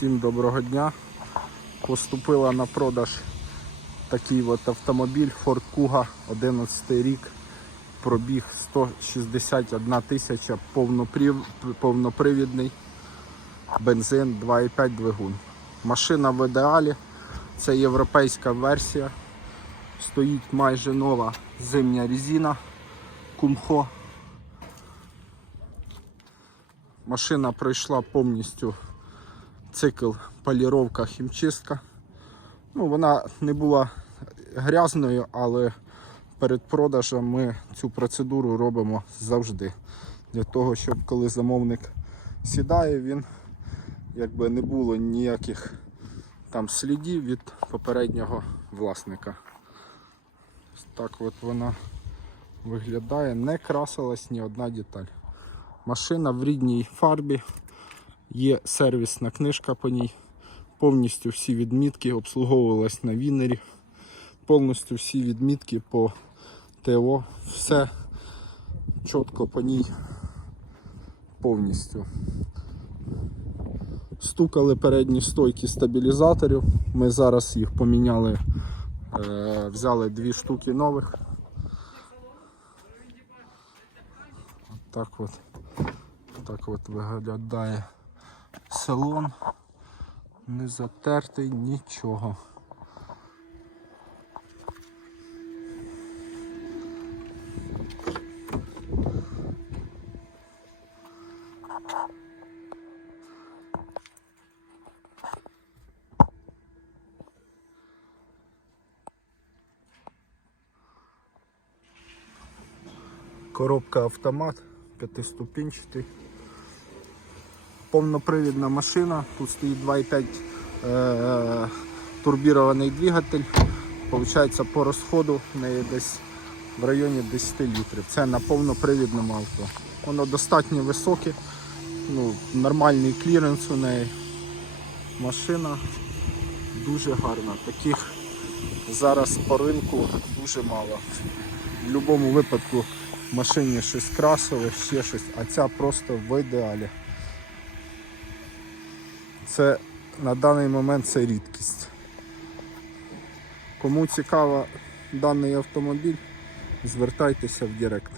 Всім доброго дня. Поступила на продаж такий от автомобіль Ford Kuga 11 рік. Пробіг 161 тисяча, повноприв- повнопривідний, бензин 2,5 двигун. Машина в ідеалі, це європейська версія. Стоїть майже нова зимня резина Кумхо. Машина пройшла повністю цикл поліровка, хімчистка. Ну, вона не була грязною, але перед продажем ми цю процедуру робимо завжди. Для того, щоб коли замовник сідає, він якби не було ніяких там слідів від попереднього власника. Ось так от вона виглядає, не красилась ні одна деталь. Машина в рідній фарбі, є сервісна книжка по ній. Повністю всі відмітки обслуговувалась на Вінері. Повністю всі відмітки по ТО. Все чітко по ній повністю. Стукали передні стойки стабілізаторів. Ми зараз їх поміняли, е, взяли дві штуки нових. Так от, так от виглядає салон. Не затертий нічого. Коробка автомат, п'ятиступінчатий. Повнопривідна машина, тут стоїть 2,5 е, турбірований двигатель. Получається по розходу в неї десь в районі 10 літрів. Це на повнопривідному авто. Воно достатньо високе, ну, нормальний кліренс у неї. Машина дуже гарна. Таких зараз по ринку дуже мало. В будь-якому випадку в машині щось красило, ще щось, а ця просто в ідеалі. Це на даний момент це рідкість. Кому цікаво даний автомобіль, звертайтеся в Директ.